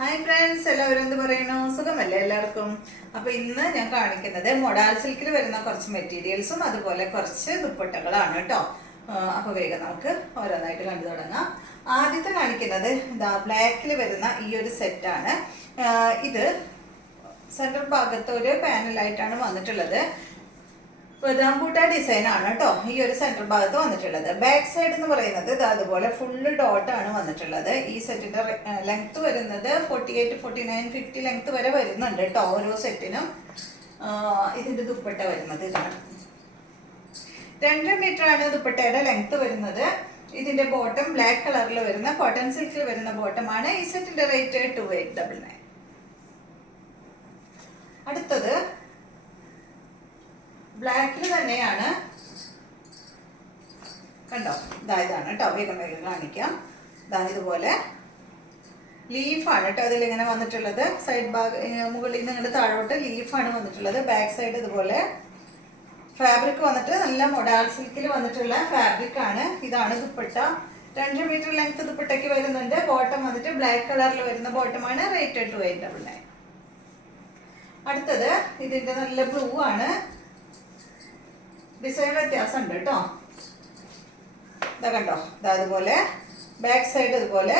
Hi friends, എല്ലാവരും എന്ത് പറയുന്നു? സുഖമല്ലേ എല്ലാവർക്കും? അപ്പോൾ ഇന്ന് ഞാൻ കാണിക്കുന്നത് മൊഡാൽ സിൽക്കിൽ വരുന്ന കുറച്ച് മെറ്റീരിയൽസും അതുപോലെ കുറച്ച് ദുപ്പട്ടകളാണ് കേട്ടോ. അപ്പോൾ വേഗം നമുക്ക് ഓരോന്നായിട്ട് കണ്ടു തുടങ്ങാം. ആദ്യത്തെ കാണിക്കുന്നത് ഇതാ ബ്ലാക്കിൽ വരുന്ന ഈ ഒരു സെറ്റാണ്. ഇത് സെൻട്രൽ ഭാഗത്ത് ഒരു പാനലായിട്ടാണ് വന്നിട്ടുള്ളത്. ബദാംബൂട്ട ഡിസൈൻ ആണ് കേട്ടോ ഈ ഒരു സെൻട്രൽ ഭാഗത്ത് വന്നിട്ടുള്ളത്. ബാക്ക് സൈഡ് എന്ന് പറയുന്നത് ഇത് അതുപോലെ ഫുള്ള് ഡോട്ട് ആണ് വന്നിട്ടുള്ളത്. ഈ സെറ്റിന്റെ ലെങ്ത് വരുന്നത് 48, 49, 50 ലെങ്ത് വരെ വരുന്നുണ്ട് കേട്ടോ ഓരോ സെറ്റിനും. ഇതിന്റെ ദുപ്പട്ട വരുന്നത് ഇതാണ്. 2 മീറ്റർ ആണ് ദുപ്പട്ടയുടെ ലെങ്ത് വരുന്നത്. ഇതിന്റെ ബോട്ടം ബ്ലാക്ക് കളറിൽ വരുന്ന കോട്ടൺ സിൽക്കിൽ വരുന്ന ബോട്ടമാണ്. ഈ സെറ്റിന്റെ റേറ്റ് 2899. അടുത്തത് ബ്ലാക്കിൽ തന്നെയാണ് കണ്ടോ. ഇതാണ് കേട്ടോ, വേഗം കാണിക്കാം. ഇതുപോലെ ലീഫാണ് കേട്ടോ അതിലിങ്ങനെ വന്നിട്ടുള്ളത്. സൈഡ് മുകളിൽ നിന്ന് ഇങ്ങോട്ട് താഴോട്ട് ലീഫാണ് വന്നിട്ടുള്ളത്. ബാക്ക് സൈഡ് ഇതുപോലെ ഫാബ്രിക് വന്നിട്ട് നല്ല മൊഡാൽ സിൽക്കിൽ വന്നിട്ടുള്ള ഫാബ്രിക് ആണ്. ഇതാണ് ദുപ്പട്ട. 2 മീറ്റർ ലെങ്ത് ദുപ്പട്ടയ്ക്ക് വരുന്നുണ്ട്. ബോട്ടം വന്നിട്ട് ബ്ലാക്ക് കളറിൽ വരുന്ന ബോട്ടമാണ്. റേറ്റ് 2899. അടുത്തത് ഇതിന്റെ നല്ല ബ്ലൂ ആണ്. ഡിസൈൻ വ്യത്യാസം ഉണ്ട് കേട്ടോ. ഇതാ കണ്ടോ, അതുപോലെ ബാക്ക് സൈഡ് ഇതുപോലെ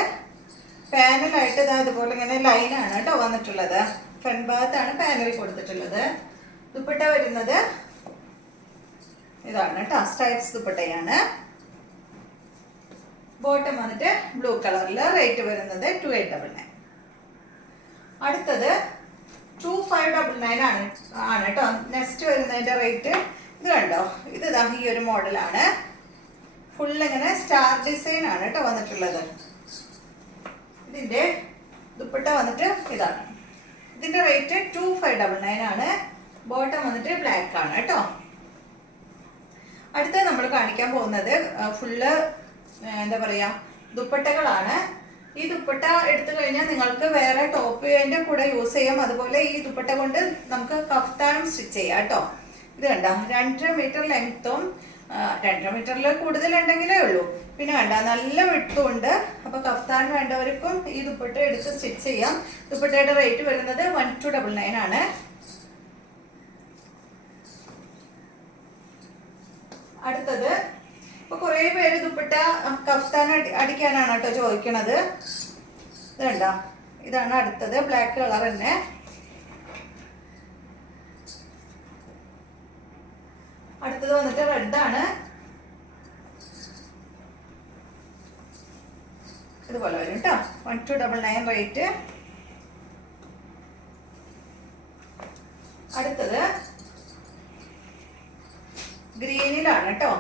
പാനലായിട്ട് അതുപോലെ ഇങ്ങനെ ലൈനാണ് കേട്ടോ വന്നിട്ടുള്ളത്. ഫ്രണ്ട് ഭാഗത്താണ് പാനൽ കൊടുത്തിട്ടുള്ളത്. ദുപ്പട്ട വരുന്നത് ഇതാണ് കേട്ടോ, സ്ട്രൈപ്സ് ദുപ്പട്ടയാണ്. ബോട്ടം വന്നിട്ട് ബ്ലൂ കളറിൽ. റേറ്റ് വരുന്നത് 2899. അടുത്തത് 2599 ആണ് കേട്ടോ. നെക്സ്റ്റ് വരുന്നതിന്റെ റേറ്റ് ഇത് കണ്ടോ. ഇത് ഈ ഒരു മോഡലാണ്. ഫുൾ ഇങ്ങനെ സ്റ്റാർ ഡിസൈൻ ആണ് കേട്ടോ വന്നിട്ടുള്ളത്. ഇതിന്റെ ദുപ്പട്ട വന്നിട്ട് ഇതാണ്. ഇതിന്റെ റേറ്റ് 2599 ആണ്. ബോട്ടം വന്നിട്ട് ബ്ലാക്ക് ആണ് കേട്ടോ. അടുത്ത നമ്മൾ കാണിക്കാൻ പോകുന്നത് ഫുള്ള് എന്താ പറയാ ദുപ്പട്ടകളാണ്. ഈ ദുപ്പട്ട എടുത്തു കഴിഞ്ഞാൽ നിങ്ങൾക്ക് വേറെ ടോപ്പിന്റെ കൂടെ യൂസ് ചെയ്യാം. അതുപോലെ ഈ ദുപ്പട്ട കൊണ്ട് നമുക്ക് കഫ്താനും സ്റ്റിച്ച് ചെയ്യാം കേട്ടോ. ഇത് കണ്ട 2.5 മീറ്റർ ലെങ്ത്തും 2.5 മീറ്ററിൽ കൂടുതലുണ്ടെങ്കിലേ ഉള്ളൂ. പിന്നെ കണ്ട നല്ല വിട്ടും ഉണ്ട്. അപ്പൊ കഫ്താൻ വേണ്ടവർക്കും ഈ ദുപ്പട്ട എടുത്ത് സ്റ്റിച്ച് ചെയ്യാം. ദുപ്പട്ടയുടെ റേറ്റ് വരുന്നത് 1299 ആണ്. അടുത്തത് ഇപ്പൊ കുറെ പേര് ദുപ്പട്ട കഫ്താൻ അടിക്കാനാണ് കേട്ടോ ചോദിക്കണത്. ഇത് കണ്ട, ഇതാണ് അടുത്തത്. ബ്ലാക്ക് കളർ തന്നെ. അടുത്തത് വന്നിട്ട് റെഡ് ആണ്. ഇതുപോലെ വരും കേട്ടോ. 1299 റേറ്റ്. അടുത്തത് ഗ്രീനിലാണ് കേട്ടോ.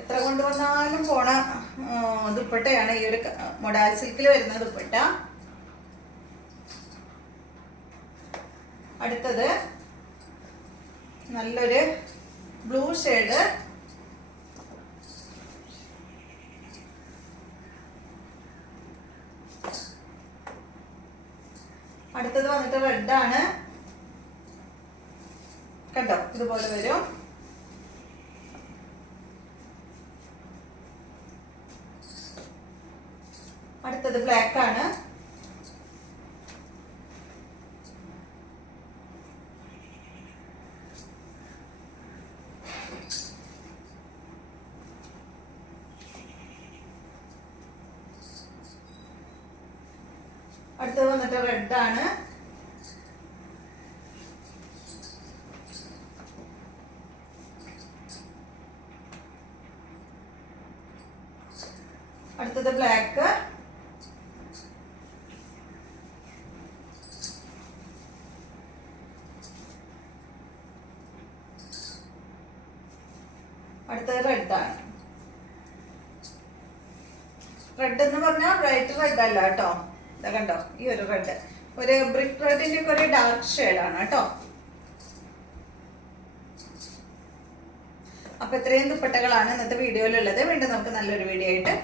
എത്ര കൊണ്ടുവന്നാലും പോണ ദുപ്പട്ടയാണ് ഈ ഒരു മൊഡാൽ സിൽക്കിൽ വരുന്ന ദുപ്പട്ട. അടുത്തത് നല്ലൊരു ബ്ലൂ ഷെയ്ഡ്. അടുത്തത് വന്നിട്ട് റെഡ് ആണ് കണ്ടോ. ഇതുപോലെ വരും. അടുത്തത് ബ്ലാക്ക് ആണ്. അടുത്തത് വന്നിട്ട് റെഡ് ആണ്. അടുത്തത് ബ്ലാക്ക്. അടുത്തത് റെഡ് ആണ്. റെഡ് എന്ന് പറഞ്ഞാൽ ബ്രൈറ്റ് റെഡ് അല്ല കേട്ടോ. ഇതാ കണ്ടോ, ഈ ഒരു റെഡ് ഒരു ബ്രിക്ക് റെഡിന്റെ ഒക്കെ ഒരു ഡാർക്ക് ഷെയ്ഡാണ് കേട്ടോ. അപ്പൊ ഇത്രയും ദുപ്പട്ടകളാണ് ഇന്നത്തെ വീഡിയോയിലുള്ളത്. വീണ്ടും നമുക്ക് നല്ലൊരു വീഡിയോ ആയിട്ട്